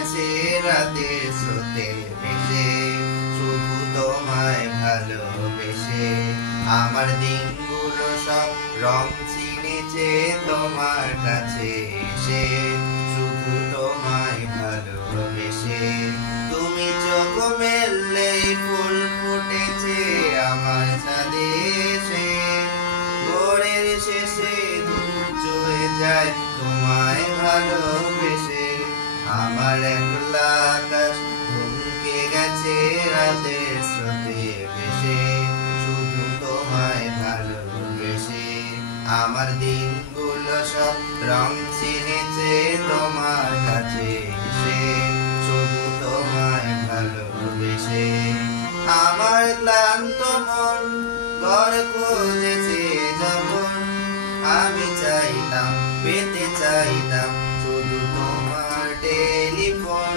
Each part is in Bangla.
গেছে রাতের স্রোতে ভেসে, শুধু তোমায় ভালোবেসে। আমার দিনগুলো সব রং চিনেছে তোমার কাছে এসে, শুধু তোমায় ভালোবেসে। তুমি চোখ মেললেই ফুল ফুটেছে আমার ছাদে এসে, ভোরের শেষে ধূপ চলে যায় তোমায় ভালোবেসে। আমার একলা আকাশ থমকে গেছে রাতের স্রোতে ভেসে, শুধু তোমায় ভালোবেসে। আমার দিনগুলো সব রং চিনেছে তোমার কাছে এসে, শুধু তোমায় ভালোবেসে। আমার ক্লান্ত মন ঘর খুঁজেছে যখন, আমি চাইতাম পেতে চাইতাম শুধু তোমার টেলিফোন।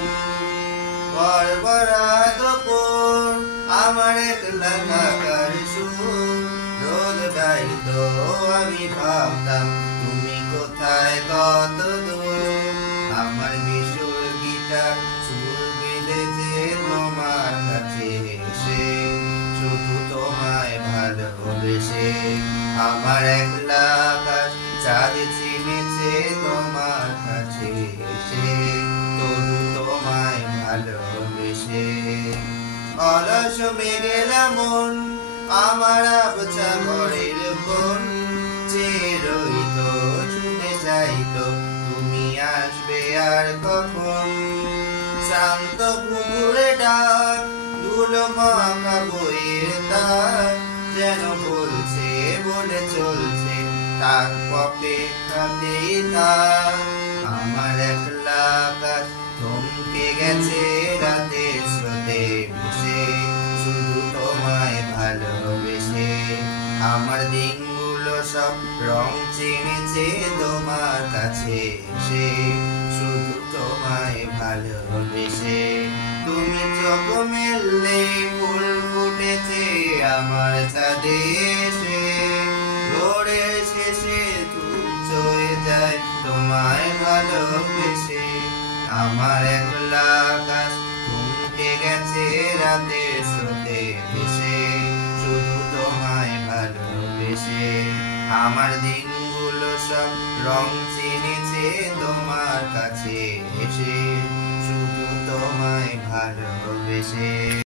বড়বড়া দুপুর আমার একলা থাকার সুর, রোদ গাইতো আমি ভাবতাম তুমি কোথায় কত দূর। আমার বিশুর গিটার সুর বেঁধেছে তোমার কাছে এসে, শুধু তোমায় ভালোবেসে। আমার একলা আকাশ চাঁদ চিনেছে তোমার কাছে এসে, তবু তোমায় ভালোবেসে। অলস মেঘেলা মন আমার আবছা ঘরের কোণ, চেয়ে রইতো ছুটে চাইতো তুমি আসবে আর কখন। শান্ত পুকুরে ডাক ধুলো মাখা বইয়ের তার, যেন বলছে বলে চলছে তার অপেক্ষাতেই তার। আমার একলা আকাশ থমকে গেছে রাতের স্রোতে ভেসে, শুধু তোমায় ভালোবেসে। আমার দিনগুলো সব রং চিনেছে তোমার কাছে এসে, শুধু তোমায় ভালোবেসে। তুমি চোখ মেললে ফুল ফুটেছে আমার ছাদে এসে, ভোরের শেষে ধূপ চলে যায় তোমায় ভালোবেসে। আমার একলা আকাশ থমকে গেছে রাতের স্রোতে ভেসে, শুধু তোমায় ভালোবেসে। আমার দিনগুলো সব রং চিনেছে তোমার কাছে এসে, শুধু তোমায় ভালোবেসে।